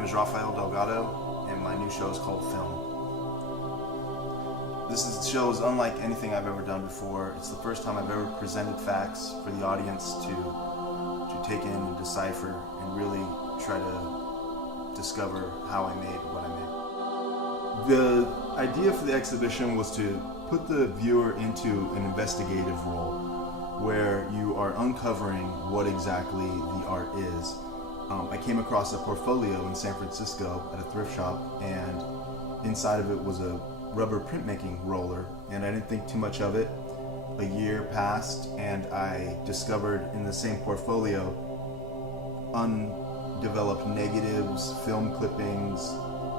name is Raphael Delgado, and my new show is called Film. This show is unlike anything I've ever done before. It's the first time I've ever presented facts for the audience to take in and decipher and really try to discover how I made what I made. The idea for the exhibition was to put the viewer into an investigative role where you are uncovering what exactly the art is. I came across a portfolio in San Francisco at a thrift shop, and inside of it was a rubber printmaking roller, and I didn't think too much of it. A year passed, and I discovered in the same portfolio undeveloped negatives, film clippings,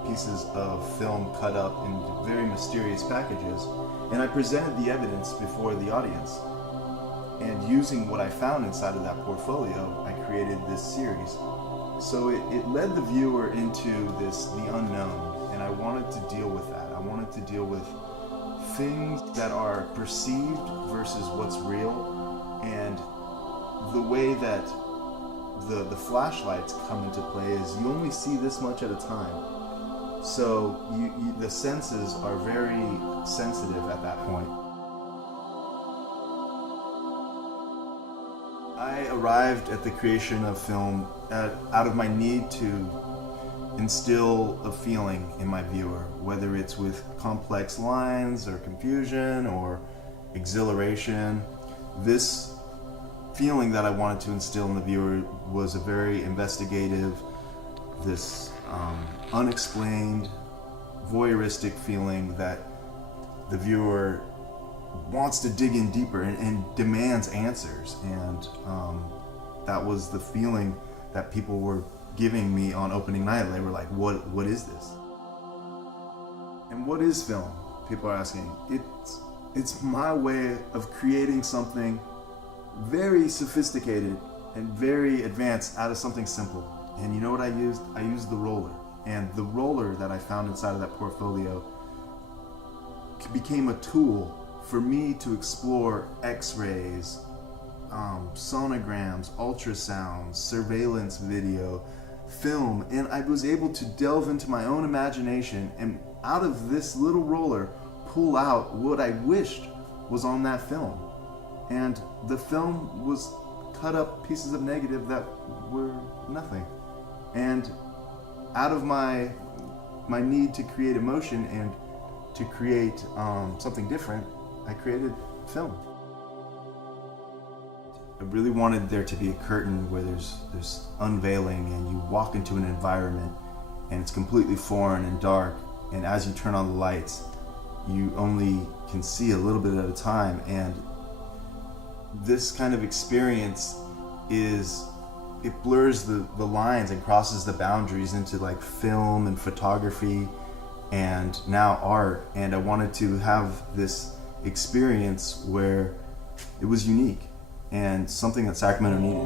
pieces of film cut up in very mysterious packages, and I presented the evidence before the audience. And using what I found inside of that portfolio, I created this series. So it led the viewer into the unknown, and I wanted to deal with that. I wanted to deal with things that are perceived versus what's real, and the way that the flashlights come into play is you only see this much at a time. So the senses are very sensitive at that point. I arrived at the creation of film out of my need to instill a feeling in my viewer, whether it's with complex lines or confusion or exhilaration. This feeling that I wanted to instill in the viewer was a very investigative, this unexplained, voyeuristic feeling that the viewer wants to dig in deeper and demands answers, and that was the feeling that people were giving me on opening night. They were like, what is this? And what is film? People are asking. It's my way of creating something very sophisticated and very advanced out of something simple. And you know what I used? I used the roller. And the roller that I found inside of that portfolio became a tool for me to explore x-rays, sonograms, ultrasounds, surveillance video, film, and I was able to delve into my own imagination and out of this little roller pull out what I wished was on that film. And the film was cut up pieces of negative that were nothing. And out of my need to create emotion and to create something different, I created film. I really wanted there to be a curtain where there's unveiling, and you walk into an environment and it's completely foreign and dark, and as you turn on the lights, you only can see a little bit at a time. And this kind of experience it blurs the lines and crosses the boundaries into like film and photography and now art. And I wanted to have this experience where it was unique and something that Sacramento needed.